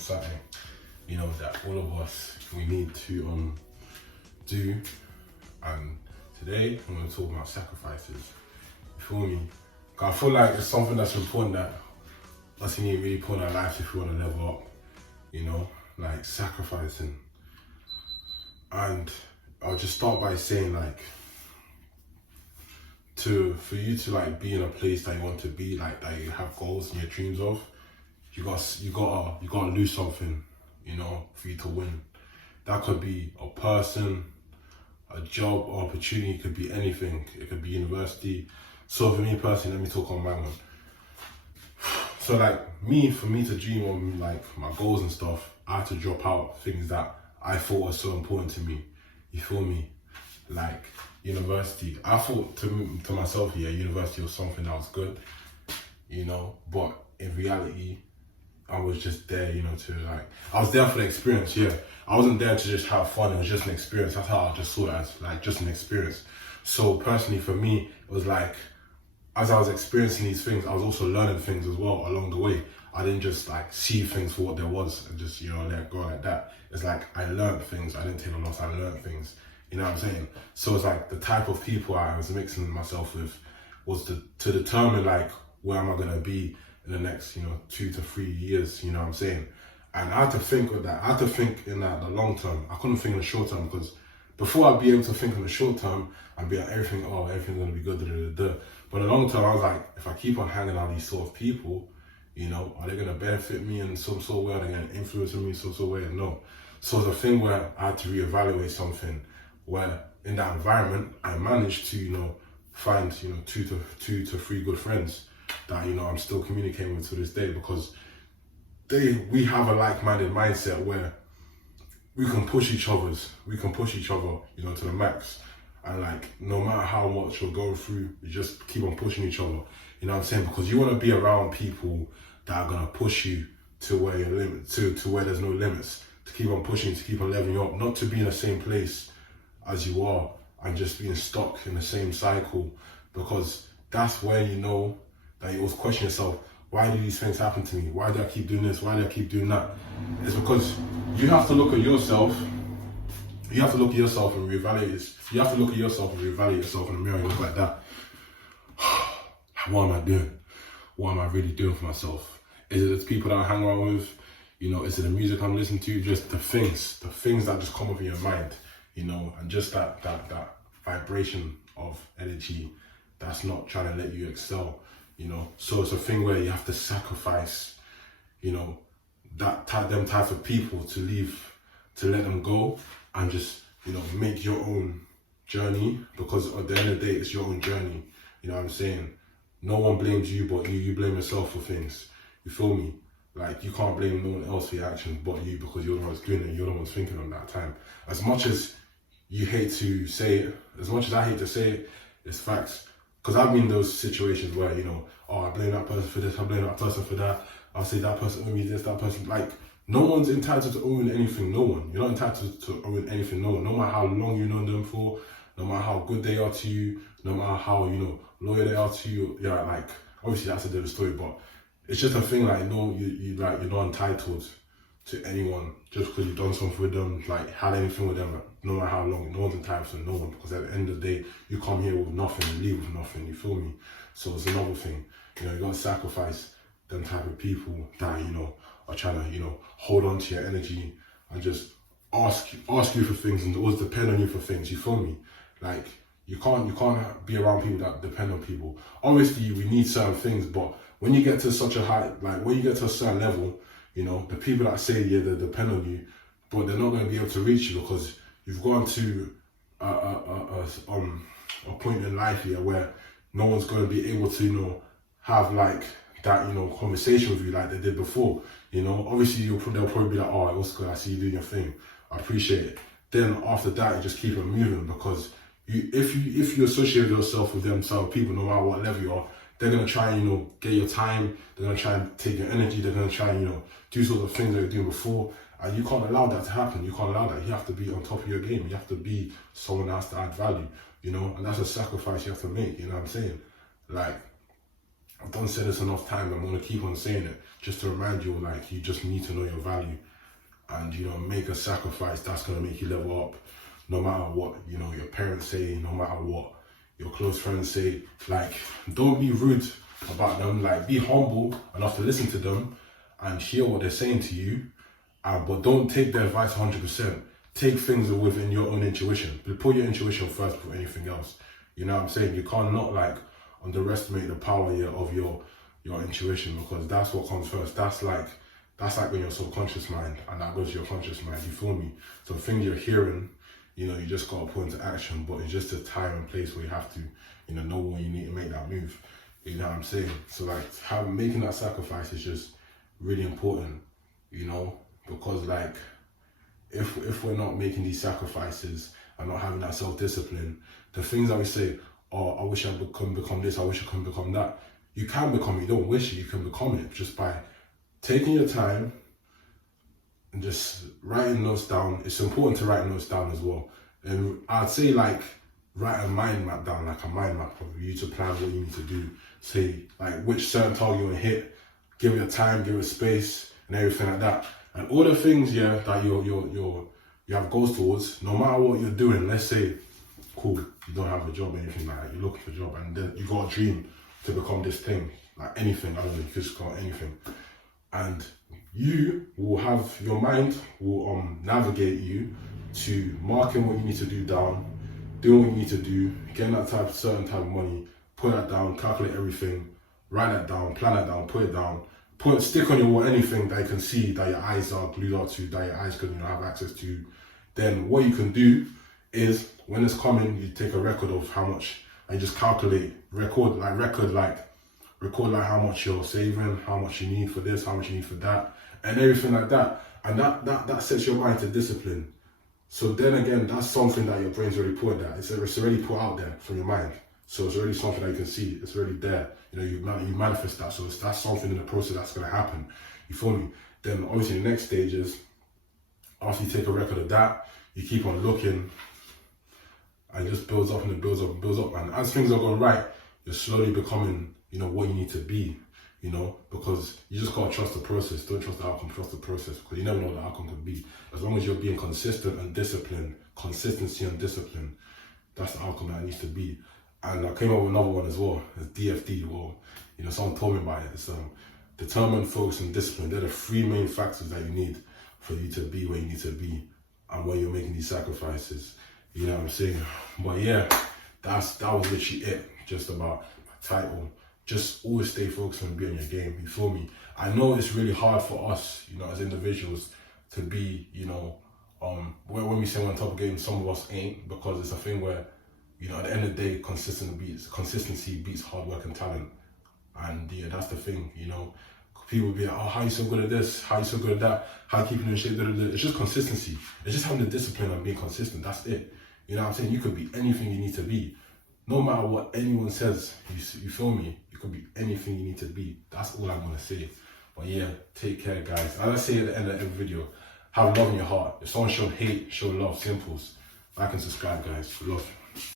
something, that all of us, we need to do. And today, I'm going to talk about sacrifices. You feel me? 'Cause I feel like it's something that's important that us need to really put in our lives if we want to level up, like sacrificing. And I'll just start by saying, like, for you to like be in a place that you want to be, like that you have goals and your dreams of, you gotta lose something, for you to win. That could be a person, a job, or opportunity. It could be anything. It could be university. So for me personally, let me talk on my one. So like for me to dream on like my goals and stuff, I had to drop out things that I thought were so important to me. You feel me? Like university. I thought to myself, university was something that was good, but in reality, I was just there, I was there for the experience, I wasn't there to just have fun. It was just an experience. That's how I just saw it, as like just an experience. So personally for me, it was like, as I was experiencing these things, I was also learning things as well along the way. I didn't just like see things for what there was and just, let it go like that. It's like I learned things. I didn't take a loss. I learned things. You know what I'm saying? So it's like the type of people I was mixing myself with was to determine like where am I gonna be in the next, 2 to 3 years, you know what I'm saying? And I had to think with that. I had to think in the long term. I couldn't think in the short term, because before I'd be able to think in the short term, I'd be like everything's gonna be good, But in the long term, I was like, if I keep on hanging out these sort of people, are they gonna benefit me in some sort of way? Are they gonna influence me in some sort of way? No. So it's a thing where I had to reevaluate something, where in that environment, I managed to, find, 2 to 3 good friends that, I'm still communicating with to this day, because we have a like-minded mindset where we can push each other, to the max. And like, no matter how much you're going through, you just keep on pushing each other. You know what I'm saying? Because you want to be around people that are going to push you to where your limit, to where there's no limits, to keep on pushing, to keep on leveling up, not to be in the same place as you are and just being stuck in the same cycle. Because that's where you know that you always question yourself, why do these things happen to me? Why do I keep doing this? Why do I keep doing that? It's because you have to look at yourself. You have to look at yourself and reevaluate this. You have to look at yourself and reevaluate yourself in the mirror and look like that. What am I doing? What am I really doing for myself? Is it the people that I hang around with? Is it the music I'm listening to? Just the things that just come up in your mind, and just that vibration of energy that's not trying to let you excel, So it's a thing where you have to sacrifice, them type of people to let them go and just, make your own journey, because at the end of the day, it's your own journey. You know what I'm saying? No one blames you but you blame yourself for things. You feel me? Like, you can't blame no one else for your actions but you, because you're the one that's doing it, you're the one that's thinking on that time. As much as you hate to say it, as much as I hate to say it, it's facts. Because I've been in those situations where, I blame that person for this, I blame that person for that, I'll say that person owed me this, that person, like, no one's entitled to own anything, no one. You're not entitled to own anything, no one. No matter how long you've known them for, no matter how good they are to you, no matter how, loyal they are to you. Yeah, like, obviously that's a different story, but it's just a thing, like, no, you're not entitled to anyone just because you've done something with them, like, had anything with them, like, no matter how long. No one's entitled to no one, because at the end of the day, you come here with nothing and leave with nothing, you feel me? So it's another thing, you gotta sacrifice them type of people that, are trying to, hold on to your energy and just ask you for things and always depend on you for things, you feel me? Like, you can't be around people that depend on people. Obviously, we need certain things, but when you get to such a high, like, when you get to a certain level, the people that say, they depend on you, but they're not going to be able to reach you, because you've gone to a point in life here where no one's going to be able to, have like that, conversation with you like they did before. Obviously they'll probably be like, oh, what's good? I see you doing your thing. I appreciate it. Then after that, you just keep it moving, because if you associate yourself with them type of people, no matter what level you are, they're gonna try and get your time. They're gonna try and take your energy. They're gonna try and do sort of things that you're doing before, and you can't allow that to happen. You can't allow that. You have to be on top of your game. You have to be someone that has to add value. And that's a sacrifice you have to make. You know what I'm saying? Like, I've done said this enough times, I'm gonna keep on saying it, just to remind you, like, you just need to know your value. And, you know, make a sacrifice that's gonna make you level up. No matter what, you know, your parents say, no matter what your close friends say. Like, don't be rude about them. Like, be humble enough to listen to them and hear what they're saying to you. But don't take their advice 100%. Take things within your own intuition. But put your intuition first before anything else. You know what I'm saying? You can't not, like, underestimate the power of your intuition, because that's what comes first. That's like when your subconscious mind, and that goes to your conscious mind. You feel me? So things you're hearing, you know, you just gotta put into action. But it's just a time and place where you have to, you know when you need to make that move. You know what I'm saying? So like, making that sacrifice is just really important. You know, because like, if we're not making these sacrifices and not having that self-discipline, the things that we say, oh, I wish I could become this, I wish I could become that. You can become it. You don't wish it, you can become it just by taking your time and just writing notes down. It's important to write notes down as well. And I'd say, like, write a mind map down, like a mind map of you to plan what you need to do. Say, like, which certain target you want to hit, give it a time, give it space, and everything like that. And all the things, yeah, that you have goals towards, no matter what you're doing. Let's say, cool, you don't have a job, anything like that, you're looking for a job, and then you got a dream to become this thing, like anything, I don't know, physical, anything. And you will have, your mind will navigate you to marking what you need to do down, doing what you need to do, getting that certain type of money, put that down, calculate everything, write that down, plan that down, put it down, stick on your wall anything that you can see, that your eyes are glued up to, that your eyes can, have access to. Then what you can do is, when it's coming, you take a record of how much, and you just calculate, record how much you're saving, how much you need for this, how much you need for that, and everything like that. And that sets your mind to discipline. So then again, that's something that your brain's already put at. It's already put out there from your mind. So it's already something that you can see. It's already there. You know, you manifest that. So that's something in the process that's going to happen. You feel me? Then obviously the next stage is, after you take a record of that, you keep on looking, and it just builds up and it builds up and builds up. And as things are going right, you're slowly becoming, what you need to be, because you just gotta trust the process. Don't trust the outcome, trust the process, because you never know what the outcome could be. As long as you're being consistent and disciplined, consistency and discipline, that's the outcome that it needs to be. And I came up with another one as well, it's DFD, or, someone told me about it. It's determined, focus and discipline. They're the three main factors that you need for you to be where you need to be, and when you're making these sacrifices. You know what I'm saying? But yeah, that was literally it, just about my title. Just always stay focused and be on your game, you feel me? I know it's really hard for us, as individuals, to be, when we say we're on top of game, some of us ain't, because it's a thing where, at the end of the day, consistency beats hard work and talent. And yeah, that's the thing, People be like, oh, how you so good at this? How you so good at that? How you keeping in shape? It's just consistency. It's just having the discipline and being consistent. That's it. You know what I'm saying? You could be anything you need to be. No matter what anyone says, you feel me? You could be anything you need to be. That's all I'm going to say. But yeah, take care, guys. As I say at the end of every video, have love in your heart. If someone showed hate, show love. Simples. Like and subscribe, guys. Love.